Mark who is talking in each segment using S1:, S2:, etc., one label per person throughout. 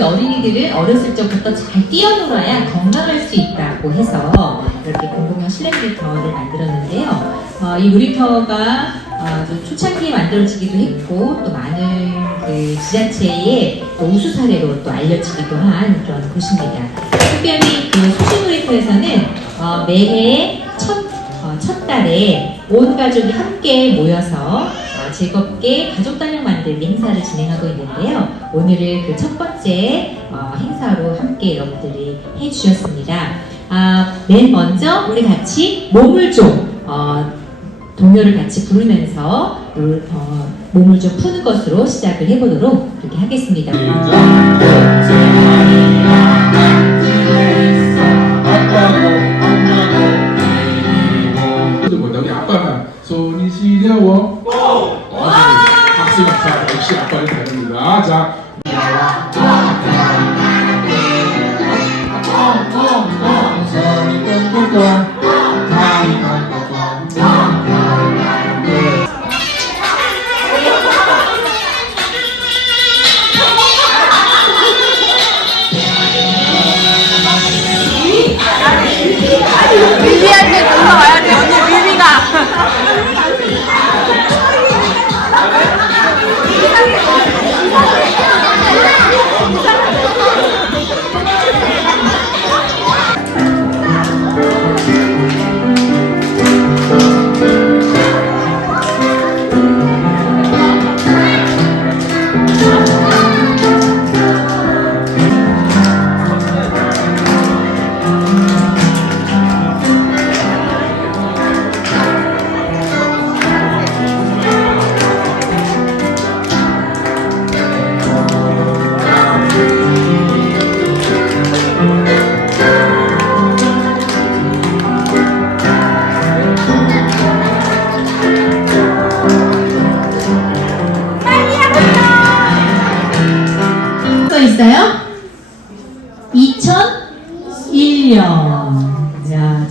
S1: 우리 어린이들을 어렸을 적부터 잘 뛰어놀아야 건강할 수 있다고 해서 이렇게 공공형 실내 놀이터를 만들었는데요. 어, 이 놀이터가 어, 좀 초창기에 만들어지기도 했고 또 많은 그 지자체의 또 우수 사례로 또 알려지기도 한 그런 곳입니다. 특별히 그 소식놀이터에서는 어, 매해 첫, 어, 첫 달에 온 가족이 함께 모여서 어, 즐겁게 가족 단역 만들기 행사를 진행하고 있는데요. 오늘은 그첫 번째 어, 행사로 함께 여러분들이 해주셨습니다. 아, 맨 먼저 우리 같이 몸을 좀 어, 동요를 같이 부르면서 롤- 어, 몸을 좀 푸는 것으로 시작을 해보도록 그렇게 하겠습니다.
S2: 우리 아빠가 손이 시려워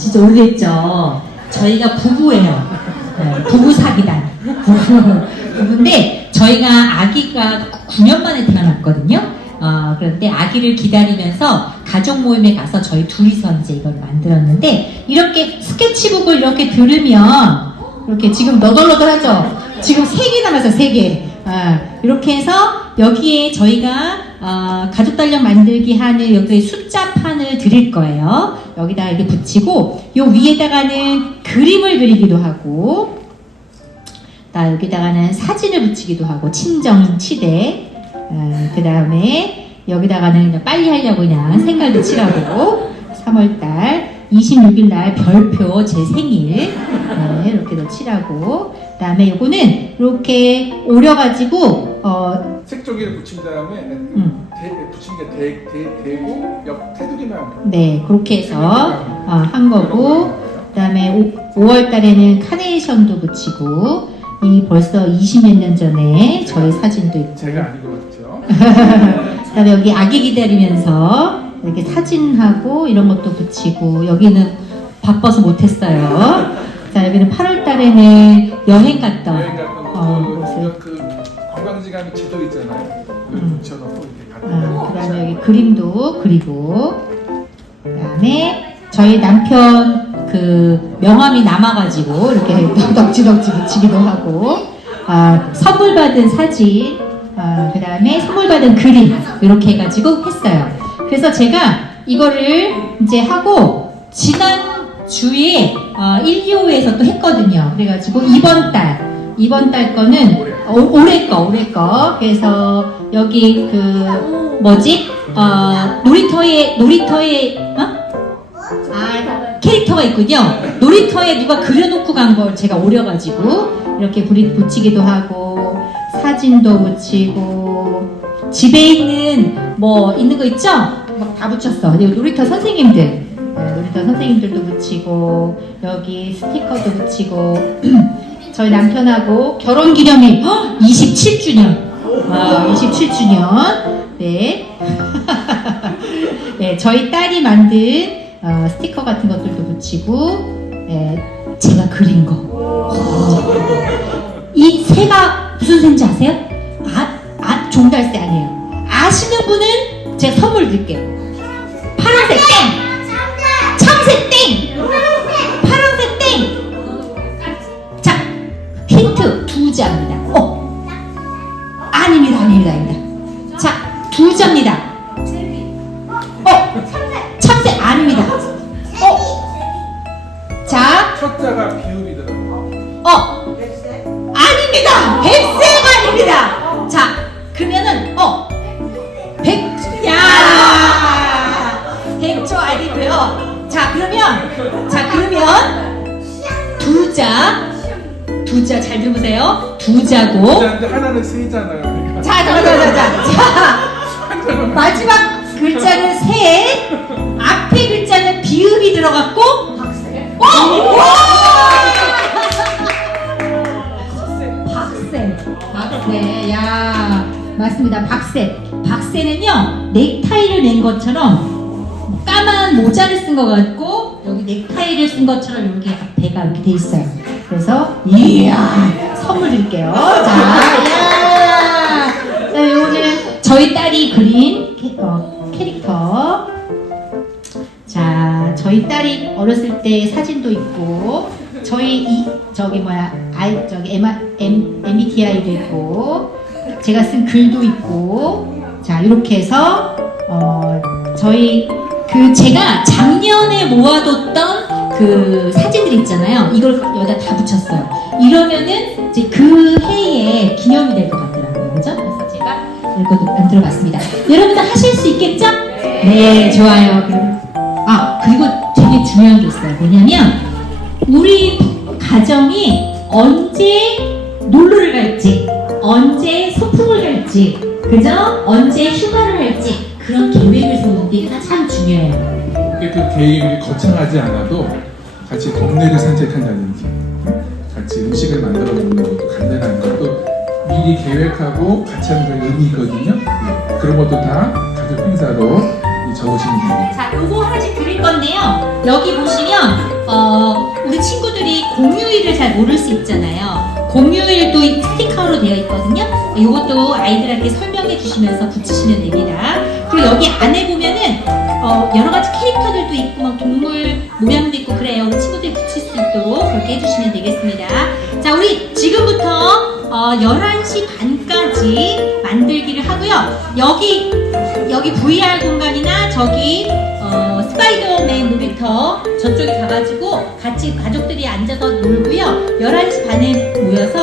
S1: 진짜 오래됐죠. 저희가 부부예요. 네, 부부 사기단. 부부. 부부인데 저희가 아기가 9년 만에 태어났거든요. 어, 그런데 아기를 기다리면서 가족 모임에 가서 저희 둘이서 이제 이걸 만들었는데 이렇게 스케치북을 이렇게 들으면 이렇게 지금 너덜너덜하죠? 지금 세 개 남았어요, 세 개. 아, 이렇게 해서 여기에 저희가 어, 가족 단련 만들기 하는 여기 숫자판을 드릴 거예요. 여기다 이렇게 붙이고 요 위에다가는 그림을 그리기도 하고 나 여기다가는 사진을 붙이기도 하고 친정 치대 그 다음에 여기다가는 그냥 빨리 하려고 그냥 생각도 칠하고. 3월달 26일 날 별표 제 생일. 네, 이렇게도 칠하고. 그 다음에 요거는 이렇게 오려가지고 어,
S2: 색조기를 붙인 다음에
S1: 음.
S2: 대, 붙인 게 대, 대, 대고 옆 테두리만
S1: 네 그렇게 해서 어, 한 거고 그 다음에 5 월 달에는 카네이션도 붙이고 이 벌써 20몇 년 전에 저희 사진도 있고
S2: 제가 아닌 것 같죠
S1: 그다음에 여기 아기 기다리면서 이렇게 사진하고 이런 것도 붙이고 여기는 바빠서 못했어요. 자 여기는 8월 달에는 여행 갔던
S2: 여행 갔던
S1: 어,
S2: 그,
S1: 곳을.
S2: 그 관광지감이 지도 있잖아요 그걸
S1: 음.
S2: 붙여놓고 이렇게
S1: 어,
S2: 갖다
S1: 그다음에 여기 그림도 그리고 그 다음에 저희 남편 그 명함이 남아가지고 이렇게 덕지덕지 붙이기도 하고 아, 선물 받은 사진 아, 그 다음에 선물 받은 그림 이렇게 해가지고 했어요. 그래서 제가 이거를 이제 하고 지난 주에 어, 1, 2호에서 또 했거든요. 그래가지고 이번 달 이번 달 거는 어, 올해 거 올해 거 그래서 여기 그 뭐지 어, 놀이터에 놀이터에 어? 아 캐릭터가 있군요. 놀이터에 누가 그려놓고 간 걸 제가 오려가지고 이렇게 불이 붙이기도 하고 사진도 붙이고 집에 있는 뭐 있는 거 있죠? 막 다 붙였어. 놀이터 선생님들 네, 놀이터 선생님들도 붙이고 여기 스티커도 붙이고 저희 남편하고 결혼 기념일 27주년. 아, 27주년. 네. 네, 저희 딸이 만든 어, 스티커 같은 것들도 붙이고, 네, 제가 그린 거. 이 새가 무슨 새인지 아세요? 아, 아 종달새 아니에요. 아시는 분은 제가 선물 드릴게요. 2점입니다. 자, 2점입니다. 마지막 글자는 새, 앞에 글자는 비읍이 들어갔고, 박새. 어! 박새. 박새. 야, 맞습니다. 박새. 박새는요, 넥타이를 낸 것처럼 까만 모자를 쓴 것 같고, 여기 넥타이를 쓴 것처럼 이렇게 배가 이렇게 돼 있어요. 그래서, 이야, 선물 드릴게요. 자, 이야. 자, 요거는 저희 딸이 그린 캐, 어, 캐릭터. 자, 저희 딸이 어렸을 때 사진도 있고, 저희 이 저기 뭐야, 아이 저기 M, M, MBTI도 있고, 제가 쓴 글도 있고, 자 이렇게 해서 어 저희 그 제가 작년에 모아뒀던 그 사진들 있잖아요. 이걸 여기다 다 붙였어요. 이러면은 이제 그 해에 기념이 될 것 같더라고요. 그죠? 이것도 만들어봤습니다. 여러분들 하실 수 있겠죠? 네, 좋아요. 아 그리고 되게 중요한 게 있어요. 뭐냐면 우리 가정이 언제 놀러를 갈지, 언제 소풍을 갈지, 그죠? 언제 휴가를 할지 그런 계획을 세우는 게 가장 중요해요.
S2: 그 계획이 거창하지 않아도 같이 동네를 산책한다든지 같이 음식을 만들어 먹는 것도 간단한 것도 미리 계획하고 같이 하는 게 의미 있거든요. 네, 그런 것도 다 가족 행사로 적으시면 됩니다.
S1: 자, 요거 하나씩 드릴 건데요. 여기 보시면 어, 우리 친구들이 공휴일을 잘 모를 수 있잖아요. 공휴일도 이 스티커로 되어 있거든요. 요것도 아이들한테 설명해 주시면서 붙이시면 됩니다. 그리고 여기 안에 보면은 어, 여러 가지 캐릭터들도 있고 막 동물 모양도 있고 그래요. 우리 친구들이 붙일 수 있도록 그렇게 해주시면 되겠습니다. 자, 우리 지금부터 어, 11시 반까지 만들기를 하고요. 여기 여기 VR 공간이나 저기 어, 스파이더맨 놀이터 저쪽에 가가지고 같이 가족들이 앉아서 놀고요. 11시 반에 모여서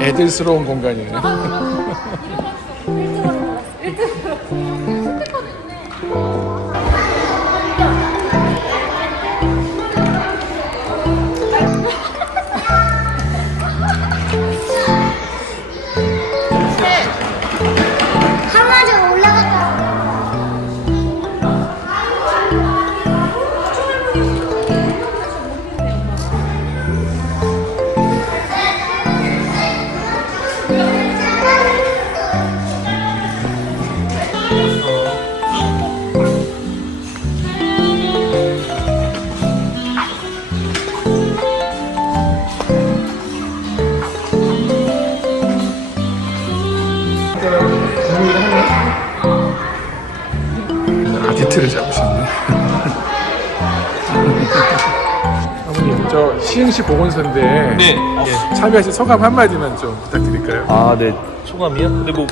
S2: 애들스러운 공간이네 보건소인데
S3: 네.
S2: 참여하신 소감 한마디만 좀 부탁드릴까요?
S3: 아, 네. 소감이요? 근데 뭐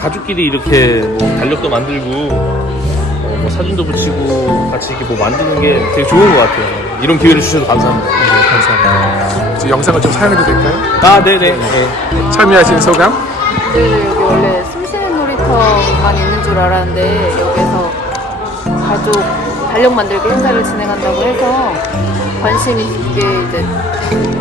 S3: 가족끼리 이렇게 뭐 달력도 만들고 어, 뭐 사진도 붙이고 같이 이렇게 뭐 만드는 게 되게 좋은 것 같아요. 이런 기회를 주셔서 감사합니다.
S2: 네, 감사합니다. 이제 영상을 좀 사용해도 될까요?
S3: 아, 네네. 네.
S2: 참여하신 소감?
S4: 저희들 여기 원래 숨쉬는 놀이터만 있는 줄 알았는데 여기서 가족 달력 만들기 행사를 진행한다고 해서 관심 있게 이제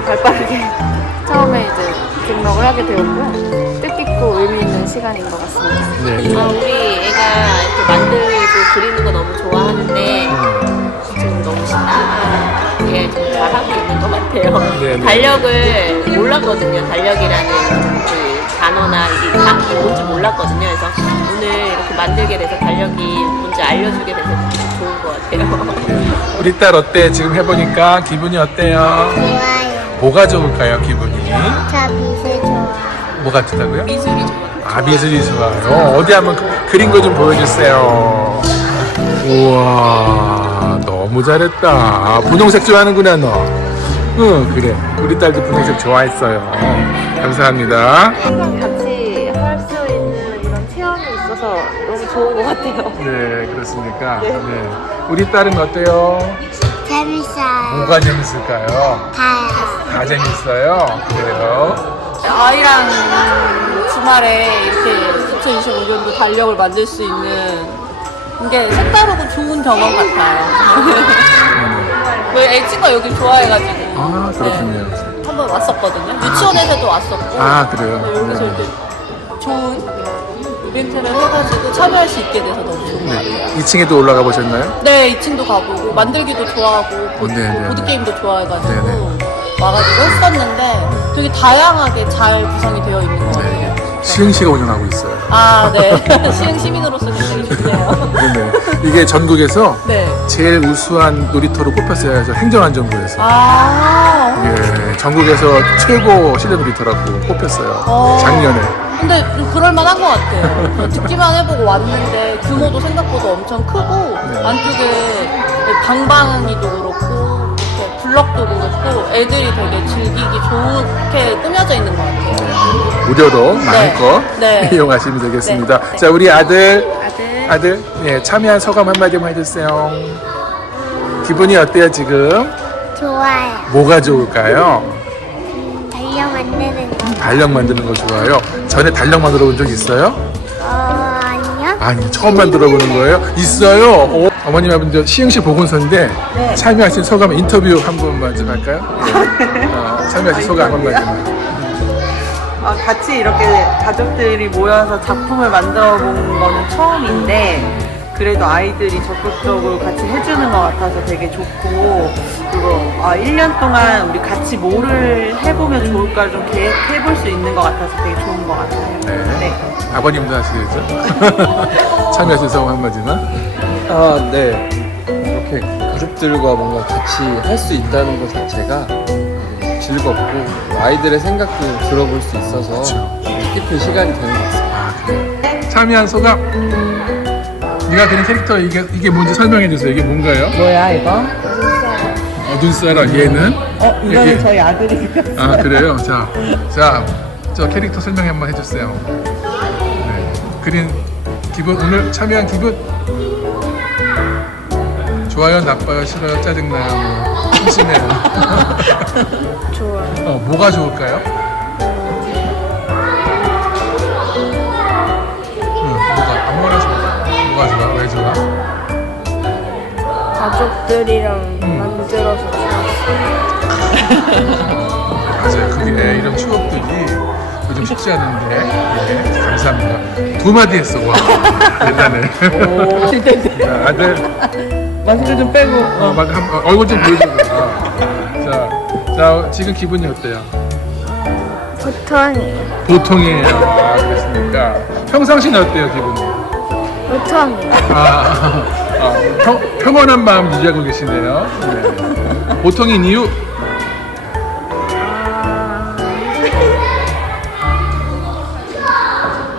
S4: 발빠르게 처음에 이제 등록을 하게 되었고요. 뜻깊고 의미 있는 시간인 것 같습니다.
S2: 네.
S5: 아, 우리 애가 이렇게 만들고 그리는 거 너무 좋아하는데 지금 너무 신나게 좀 잘하고 있는 것 같아요.
S2: 네, 네.
S5: 달력을 몰랐거든요. 달력이라는 그 단어나 이게 다 뭔지 몰랐거든요. 그래서 오늘 이렇게 좀 만들게 돼서 달력이 뭔지 알려주게 돼서 것 같아요.
S2: 우리 딸 어때? 지금 해보니까 기분이 어때요?
S6: 좋아요.
S2: 뭐가 좋을까요, 기분이?
S6: 저 미술 좋아.
S2: 뭐가 좋다고요?
S5: 미술이 좋아.
S2: 아, 미술이 좋아요. 어디 한번 그- 그린 거 좀 보여주세요. 우와, 너무 잘했다. 아, 분홍색 좋아하는구나, 너. 응, 그래. 우리 딸도 분홍색 좋아했어요. 감사합니다.
S4: 같이 할 수 있는 이런 체험이 있어서 너무 좋은 것 같아요.
S2: 네, 그렇습니까? 네. 우리 딸은 어때요?
S6: 재밌어요.
S2: 뭐가 재밌을까요?
S6: 다.
S2: 다 재밌어요. 그래요.
S4: 아이랑 주말에 이렇게 2025년도 달력을 만들 수 있는 게 색다르고 좋은 경험 같아요. 그 애친구가 여기 좋아해가지고
S2: 아, 그렇군요.
S4: 네, 한번 왔었거든요. 유치원에서도 왔었고
S2: 아, 그래요?
S4: 네, 여기서
S2: 네.
S4: 이렇게 좋은 이벤트를 해가지고 참여할 수 있게 돼서 너무 좋은 것 같아요.
S2: 네. 2층에도 올라가 보셨나요?
S4: 네, 2층도 가보고 만들기도 좋아하고 보,
S2: 네, 네,
S4: 드
S2: 네.
S4: 게임도 좋아해가지고
S2: 네, 네.
S4: 와가지고 했었는데 되게 다양하게 잘 구성이 되어 있는 것 같아요.
S2: 네. 시흥 씨가 운영하고 있어요.
S4: 아, 네. 시흥 시민으로서 굉장히 좋네요.
S2: 네. 이게 전국에서
S4: 네.
S2: 제일 우수한 놀이터로 꼽혔어요. 저 행정안전부에서.
S4: 아,
S2: 예, 전국에서 최고 실내 놀이터라고 꼽혔어요.
S4: 어.
S2: 작년에.
S4: 근데 좀 그럴만한 것 같아요. 듣기만 해보고 왔는데 규모도 생각보다 엄청 크고
S2: 네.
S4: 안쪽에 방방이도 그렇고 이렇게 블럭도 그렇고 애들이 되게 즐기기 좋게 꾸며져 있는 것 같아요.
S2: 무료로 마음껏
S4: 네.
S2: 이용하시면 되겠습니다.
S4: 네.
S2: 자, 우리 아들,
S4: 아들.
S2: 아들, 예, 참여한 소감 한마디만 해주세요. 기분이 어때요, 지금?
S6: 좋아요.
S2: 뭐가 좋을까요?
S6: 달력 만드는 거.
S2: 달력 만드는 거 좋아요. 전에 달력 만들어 본 적 있어요?
S6: 어, 아니요.
S2: 아니, 처음 만들어 보는 거예요? 있어요. 어, 어머님 아버님 시흥시 보건소인데 참여하신 소감 인터뷰 한 번만 좀 할까요? 예. 어, 참여하신 소감 한 번만 좀.
S7: 어, 같이 이렇게 가족들이 모여서 작품을 만들어 본 거는 처음인데 그래도 아이들이 적극적으로 같이 해주는 것 같아서 되게 좋고 그리고 아, 1년 동안 우리 같이 뭐를 해보면 좋을까 좀 계획해 볼 수 있는 것 같아서 되게 좋은 것 같아요.
S2: 네. 아버님도 하시겠죠? 소감 한마디만.
S8: 아, 네. 이렇게 가족들과 뭔가 같이 할 수 있다는 것 자체가 즐겁고 아이들의 생각도 들어볼 수 있어서 뜻깊은 시간이 되는 것 같습니다.
S2: 참여한 소감. 네가 그린 캐릭터 이게 이게 뭔지 설명해 주세요. 이게 뭔가요?
S7: 뭐야 이거?
S2: 어둔 사람 얘는?
S7: 어
S2: 이거는 이게-
S7: 저희 아들이
S2: 아 그래요. 자, 자, 저 캐릭터 설명 한번 해주세요. 네. 그린 기분 오늘 참여한 기분 좋아요, 나빠요, 싫어요, 짜증나요, 뭐 심심해요. 좋아요. 어, 뭐가 좋을까요?
S4: 가족들이랑 만들어서
S2: 맞아요. 그게 예, 이런 추억들이 요즘 쉽지 않은데 예, 감사합니다. 두 마디 했어 와 대단해. 자, 아들
S7: 마스크 좀 빼고
S2: 어, 막 한, 어, 얼굴 좀 보여줘. 자, 자 지금 기분이 어때요?
S6: 보통이에요.
S2: 보통이에요. 아, 그렇습니까? 평상시는 어때요 기분이?
S6: 보통이에요.
S2: 아, 아, 평, 평온한 마음 유지하고 계시네요. 네. 보통인 이유?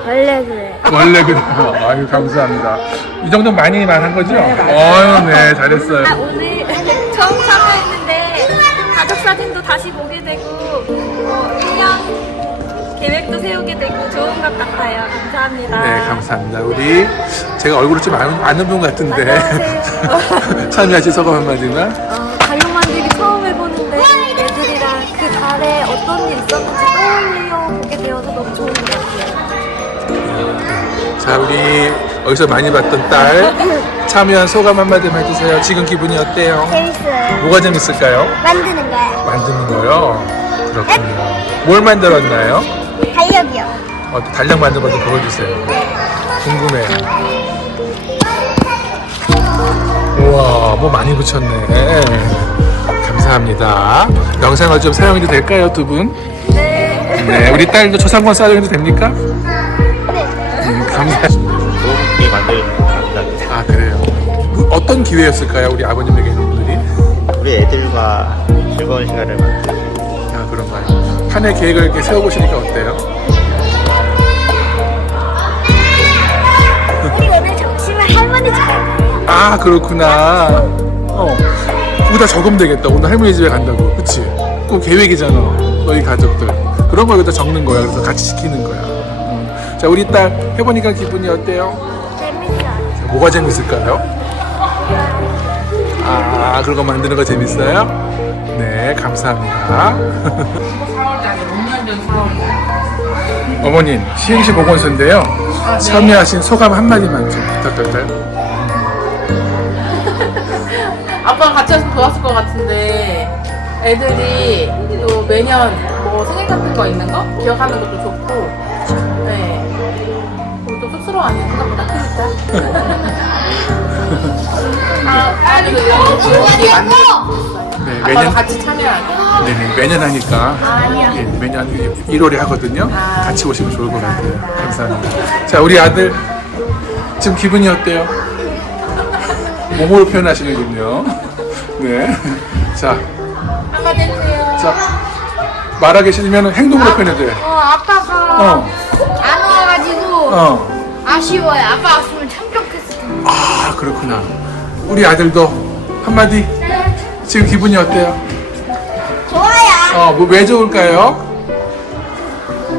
S6: 원래 그래요.
S2: 원래 그래요. 아유 감사합니다. 이 정도 많이 말한 거죠? 어유 네 잘했어요.
S9: 오늘 처음 참여했는데 가족 사진도 다시 보게 되고 어, 1년 계획도 세우게 되고 좋은 것 같아요. 감사합니다.
S2: 네 감사합니다. 우리 제가 얼굴을 좀 아는, 아는 분 같은데 참여하신 소감 한마디만.
S9: 어, 달력 만들기 처음 해보는데 애들이랑 그 달에 어떤 일 있었는지 떠올려 보게 되어서 너무 좋은 것 같아요.
S2: 자 우리 어디서 많이 봤던 딸 참여한 소감 한마디만 해주세요. 지금 기분이 어때요?
S6: 재밌어요.
S2: 뭐가 재밌을까요?
S6: 만드는 거요.
S2: 만드는 거요. 그렇군요. 뭘 만들었나요?
S6: 달력이요.
S2: 어, 달력 만든 거좀 보여주세요. 궁금해요. 우와, 뭐 많이 붙였네. 감사합니다. 영상을 좀 사용해도 될까요, 두 분? 네. 우리 딸도 초상권 사용해도 됩니까? 네. 음, 감사.
S3: 감사합니다.
S2: 아 그래요. 그 어떤 기회였을까요, 우리 아버님에게 이런 분들이?
S10: 우리 애들과 즐거운 시간을 만들고?
S2: 한 해 계획을 이렇게 세워보시니까 어때요?
S6: 우리 오늘 점심을 할머니 집에
S2: 아 그렇구나. 어, 거기다 적으면 되겠다. 오늘 할머니 집에 간다고, 그치? 그 계획이잖아. 너희 가족들. 그런 걸 여기다 적는 거야. 그래서 같이 시키는 거야. 음. 자, 우리 딸 해보니까 기분이 어때요?
S6: 재밌어요.
S2: 자, 뭐가 재밌을까요? 아, 그런 거 만드는 거 재밌어요? 네, 감사합니다. 어머님, 시행시 보건소인데요. 참여하신 소감 한마디만 좀 부탁드릴까요?
S4: 아빠랑 같이 왔으면 좋았을 것 같은데 애들이 또 매년 뭐 생일 같은 거 있는 거 기억하는 것도 좋고 네. 그리고 또 쑥스러워 아니야 생각보다 크니까 아, 아이들도 이런 기억이 많이
S2: 네,
S4: 아빠랑
S2: 매년,
S4: 같이 참여하게
S2: 네네, 매년 하니까. 예, 매년 1월에 하거든요.
S4: 아.
S2: 같이 오시면 좋을 것 같아요. 감사합니다. 자, 우리 아들, 지금 기분이 어때요? 몸으로 표현하시는군요. 네. 자,
S4: 한마디 해주세요
S2: 자, 말하기 싫으면 행동으로 표현해도 돼.
S6: 어, 아빠가
S2: 어,
S6: 안 와가지고
S2: 어.
S6: 아쉬워요. 아빠 왔으면 참 좋겠을 텐데.
S2: 아, 그렇구나. 우리 아들도 한마디. 지금 기분이 어때요? 어, 뭐 왜 좋을까요?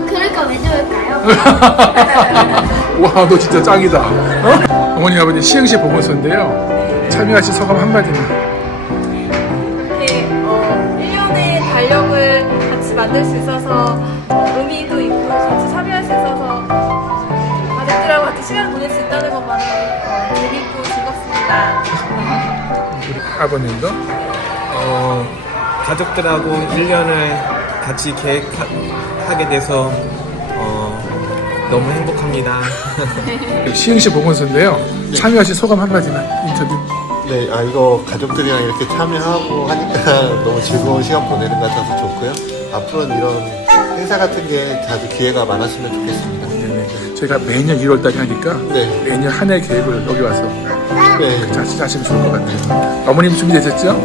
S6: 그러니까 왜 좋을까요?
S2: 와, 너 진짜 짱이다. 어? 어머니, 아버님 시흥시 보건소인데요. 참여하신 소감 한마디만.
S4: 이렇게 어, 1년의 달력을 같이 만들 수 있어서 어, 의미도 있고 같이 참여할 수 있어서 가족들하고 같이 시간을 보낼 수 있다는 것만으로 어, 재밌고 즐겁습니다.
S2: 아버님도?
S11: 어, 가족들하고 1년을 같이 계획하게 돼서 어, 너무 행복합니다.
S2: 시흥시 보건소인데요. 참여하신 소감 한마디만 인터뷰.
S10: 네, 아 이거 가족들이랑 이렇게 참여하고 하니까 너무 즐거운 시간 보내는 것 같아서 좋고요. 앞으로는 이런 행사 같은 게 자주 기회가 많았으면 좋겠습니다.
S2: 네네. 저희가 매년 1월달에 하니까
S10: 네.
S2: 매년 한 해 계획을 여기 와서
S10: 네.
S2: 같이 하시면 좋을 것 같아요. 어머님 준비되셨죠?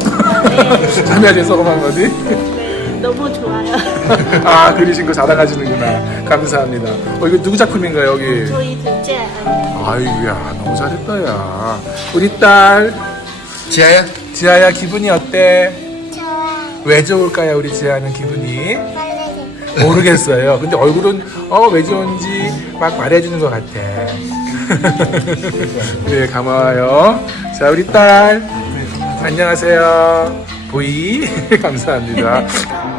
S2: 참여하신 소감 한마디?
S5: 너무 좋아요.
S2: 아, 그리신 거 자랑하시는구나. 감사합니다. 어, 이거 누구 작품인가요, 여기?
S5: 저희 둘째
S2: 아이고야, 너무 잘했다, 야. 우리 딸,
S8: 지아야?
S2: 지아야, 기분이 어때?
S6: 좋아.
S2: 왜 좋을까요, 우리 지아는 기분이? 모르겠어요. 근데 얼굴은 어 왜 좋은지 막 말해주는 것 같아. 네, 고마워요. 자, 우리 딸 안녕하세요. 보이 감사합니다.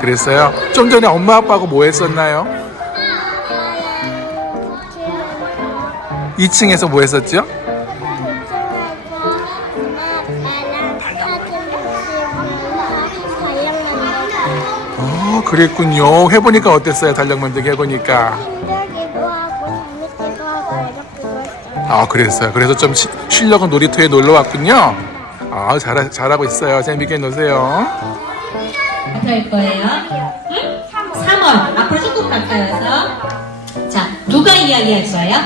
S2: 그랬어요. 좀 전에 엄마 아빠하고 뭐 했었나요? 2층에서 뭐 했었죠? 어, 그랬군요. 해보니까 어땠어요? 달력 만들기 해보니까. 아, 그랬어요. 그래서 좀 시- 쉬려고 놀이터에 놀러 왔군요. 아, 잘, 잘하고 있어요. 재밌게 노세요.
S1: 할 거예요. 응? 3월. 앞으로 조금 가까이 와서. 자, 누가 이야기할 거예요?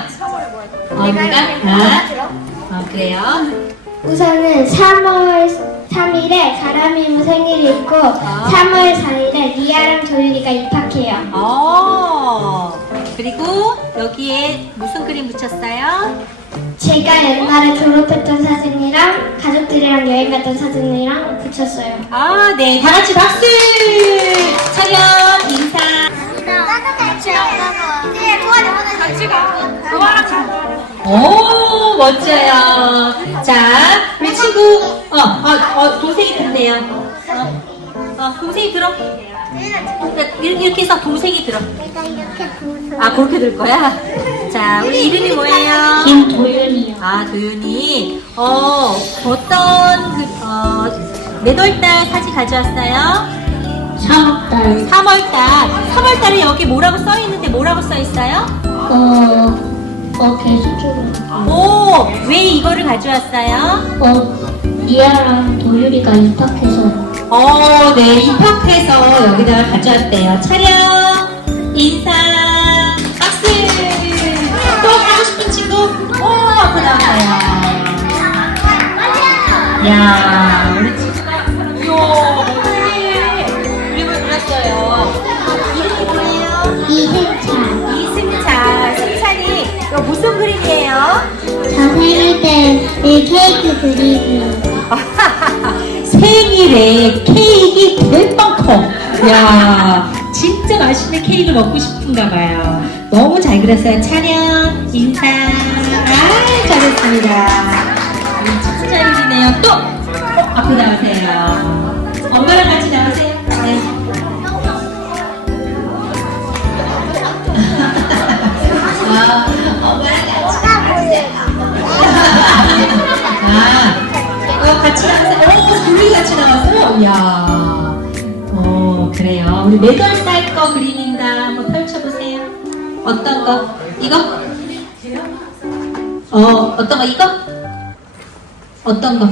S1: 어, 누가? 아, 어, 그래요.
S6: 우선은 3월 3일에 가람이모 생일이 있고 3월 4일에 리아랑 조율이가 입학해요.
S1: 어, 그리고 여기에 무슨 그림 붙였어요?
S6: 제가 옛날에 졸업했던 사진이랑 가족들이랑 여행 갔던 사진이랑 붙였어요.
S1: 아, 네. 다 같이 박수! 차렷, 인사. 오, 멋져요. 자, 우리 친구, 어, 어, 어, 동생이 든대요. 어, 어, 동생이 들어. 이렇게, 이렇게 해서 동생이 들어.
S6: 내가 이렇게 보서.
S1: 아, 그렇게 들 거야? 자, 우리 이름이 뭐예요?
S6: 김도윤이요.
S1: 아, 도윤이. 어, 어떤, 그, 어, 몇 월달 사진 가져왔어요?
S6: 3월달.
S1: 3월달. 3월달에 여기 뭐라고 써 있는데 뭐라고 써 있어요?
S6: 어, 어, 계속적으로.
S1: 오, 왜 이거를 가져왔어요?
S6: 어, 리아랑 도율이가 입학해서.
S1: 어, 네, 입학해서 여기다 가져왔대요. 촬영, 인사, 박스. 또 가고 싶은 친구, 오, 하고 나와요. 야 우리 친구가 이요
S6: 이승차,
S9: 이승차, 승찬이 이거 무슨 그림이에요?
S6: 저 생일 때내 케이크
S1: 그림이요. 일에 케이크 대빵 커. 야, 진짜 맛있는 케이크 먹고 싶은가 봐요. 너무 잘 그렸어요. 촬영, 인사. 아, 잘했습니다. 우리 축하자이네요. 또! 어, 앞으로 나오세요. 엄마랑 같이 나오세요. 네. 아, 엄마랑 같이 아, 어, 같이 나왔어요. 오, 둘이 같이 나왔어요. 이야. 어, 그래요. 우리 매달 딸거 그림인가 한번 펼쳐보세요. 어떤 거? 이거? 어, 어떤 거? 이거? 어떤 거?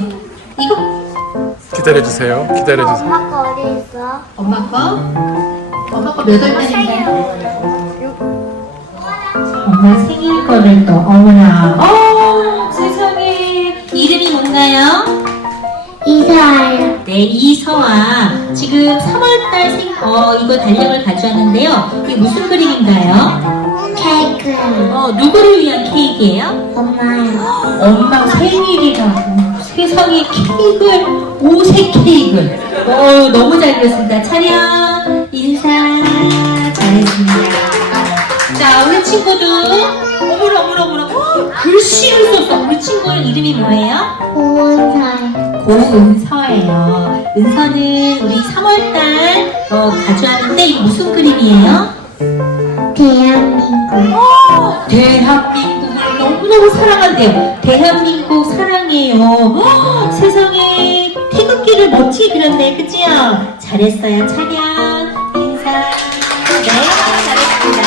S1: 이거?
S11: 기다려주세요. 기다려주세요.
S6: 엄마 거 어디 있어?
S1: 엄마 거? 엄마 거몇월 달인가요? 엄마 생일 거를 또, 어머나. 어, 세상에. 이름이 뭔가요?
S6: 이사예요.
S1: 네, 이서아. 지금 3월달 생, 어, 이거 달력을 가져왔는데요. 이게 무슨 그림인가요?
S6: 케이크.
S1: 어, 누구를 위한 케이크예요?
S6: 엄마요.
S1: 엄마 생일이라고. 세상에 케이크를, 오색 케이크를. 어, 너무 잘 그렸습니다. 차렷, 인사. 잘했습니다. 자, 우리 친구도, 어머나, 어머나, 어머나. 어, 글씨를 썼어. 우리 친구는 이름이 뭐예요?
S6: 고은사요.
S1: 고은서예요. 은서는 우리 3월달 어, 가져왔는데 이거 무슨 그림이에요?
S6: 대한민국.
S1: 대한민국을 너무너무 사랑한대요. 대한민국 사랑해요. 헉, 세상에 태극기를 멋지게 그렸네. 그지요? 잘했어요. 차량 인사. 네, 잘했습니다.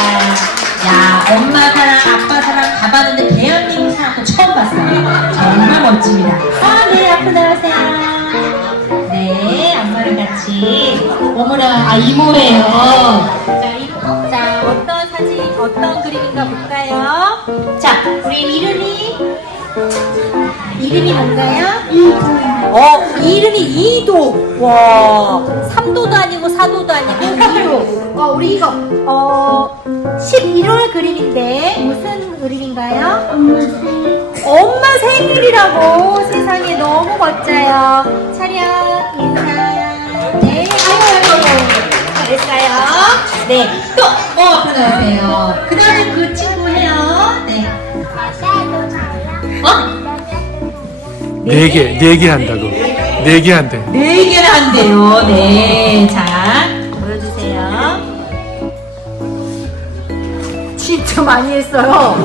S1: 야, 엄마 사랑, 아빠 사랑 다 봤는데 대한민국 처음 봤어요. 정말 멋집니다. 아, 네, 앞으로 나가세요. 네, 엄마랑 같이. 어머나, 아, 이모예요. 자, 이모. 자, 어떤 사진, 어떤 그림인가 볼까요? 자, 우리 이름이, 이름이 뭔가요? 어, 이름이 이도. 와, 3도도 아니고 4도도 아니고 2도. 어, 우리 이거, 어, 11월 그림인데, 무슨 그림인가요?
S6: 생일.
S1: 엄마 생일이라고 세상에 너무 멋져요. 차렷 인사. 네, 아이고 아이고 잘했어요. 네, 또 어, 앞으로 나오세요. 그 다음에 그 친구 해요. 네. 어?
S11: 네 개, 네 개 한다고. 네 개 한대.
S1: 네 개를 한대요. 네, 자 보여주세요. 진짜 많이 했어요.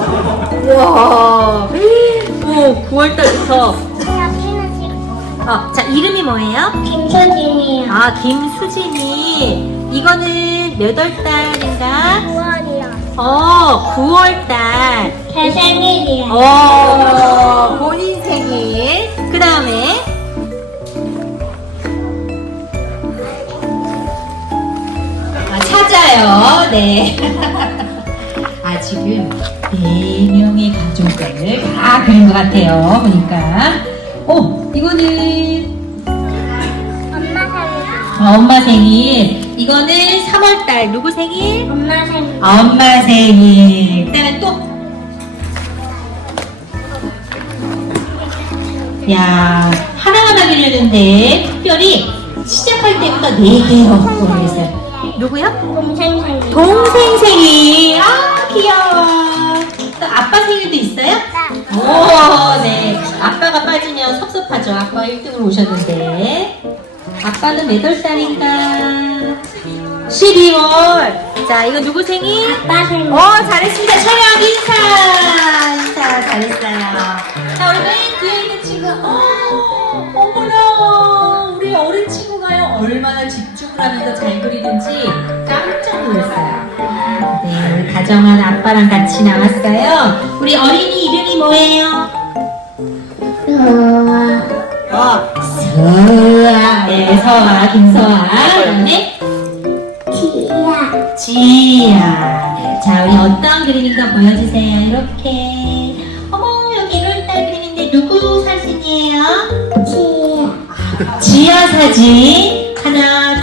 S1: 와, 오, 9월달부터.
S6: 여기는 지금
S1: 어, 자 이름이 뭐예요?
S6: 김서진이요.
S1: 아, 김수진이. 이거는 몇 월 달인가?
S6: 9월이요.
S1: 어, 9월 달.
S6: 제 생일이요.
S1: 어, 본인 생일. 그 다음에. 아, 찾아요. 네. 아, 지금 네 명의 가족을 다 그린 것 같아요. 보니까. 어, 이거는
S6: 엄마 생일.
S1: 어, 엄마 생일. 이거는 3월달 누구 생일?
S6: 엄마 생일.
S1: 엄마 생일. 그다음에 또. 야 하나하나 그렸는데 특별히 시작할 때부터 네 개요. 모르겠어요. 누구야?
S6: 동생 생일.
S1: 동생 생일. 아 귀여워. 또 아빠 생일도 있어요? 오, 네. 아빠가 빠지면 섭섭하죠. 아빠 1등으로 오셨는데. 아빠는 몇 월 달인가? 12월. 자, 이거 누구 생일?
S6: 아빠 생일.
S1: 어, 잘했습니다. 촬영 인사. 인사 잘했어요. 자, 우리 맨 뒤에 있는 친구. 어, 어머나. 우리 어린 친구가요. 얼마나 집중을 하면서 잘 그리는지 깜짝 놀랐어요. 네, 우리 다정한 아빠랑 같이 나왔어요. 우리 어린이 이름이 뭐예요?
S6: 우와.
S1: 어, 서아. 네, 서아, 김서아. 그 다음에
S6: 지야.
S1: 지야. 네, 자, 우리 어떤 그림인가 보여주세요. 이렇게. 어머, 여기 1월달 그림인데 누구 사진이에요?
S6: 지야.
S1: 지어 사진 하나,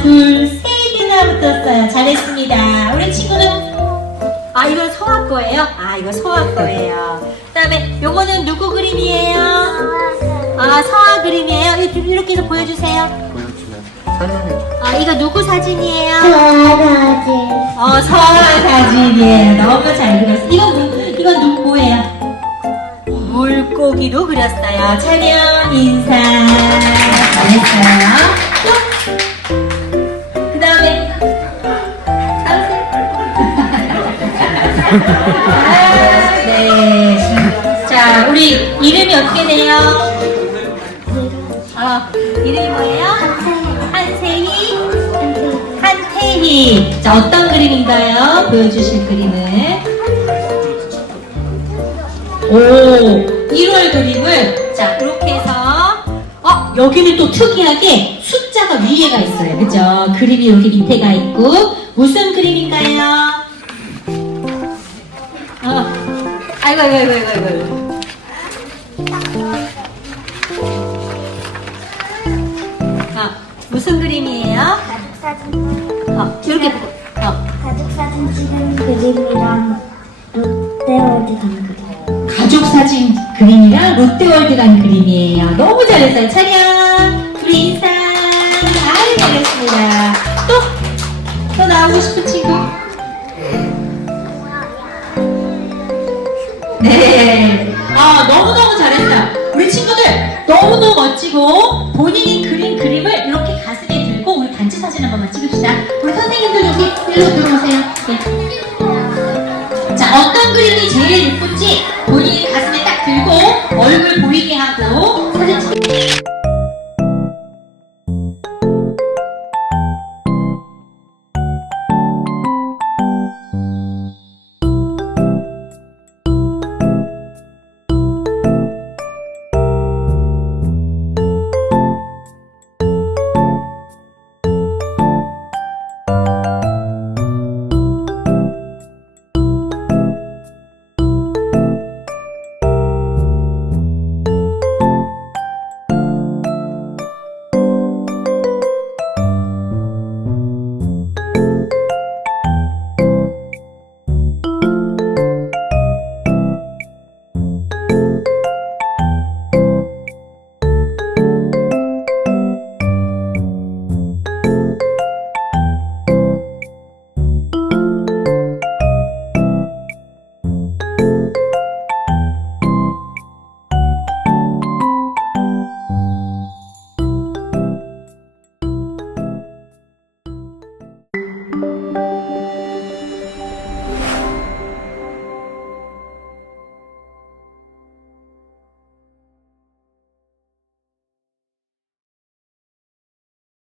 S1: 붙었어요. 잘했습니다. 우리 친구는 아 이건 소아 거예요? 아 이거 소아 거예요. 그다음에 요거는 누구 그림이에요? 아 서아 그림이에요. 이렇게 이렇게 해서 보여주세요.
S10: 보여주면 설명해
S1: 아 이거 누구 사진이에요?
S6: 좋아하지.
S1: 어 서아 사진이에요. 너무 잘 그렸어. 이건 뭐, 이건 누구 뭐예요? 물고기도 그렸어요. 촬영 인사 잘했어요. 또 네. 자, 우리 이름이 어떻게 돼요? 어, 이름이 뭐예요? 한세희. 한태희. 자, 어떤 그림인가요? 보여주실 그림은? 오, 1월 그림을 자 그렇게 해서 어 여기는 또 특이하게 숫자가 위에가 있어요, 그죠? 그림이 여기 밑에가 있고 무슨 아이고 아이고 아이고 아이고. 아 무슨 그림이에요? 어 이렇게 어
S6: 가족 사진 찍은 그림이랑 롯데월드 간 그림.
S1: 가족 사진 그림이랑 롯데월드 간 그림이에요. 너무 잘했어요. 차량 우리 인사 아주 잘했습니다. 또, 또 나오고 싶은 친구? 너무너무 멋지고 본인이 그린 그림을 이렇게 가슴에 들고 우리 단체 사진 한 번만 찍읍시다. 우리 선생님들 여기 일로 들어오세요. 네. 자, 어떤 그림이 제일 예쁜지 본인이 가슴에 딱 들고 얼굴 보이게 하고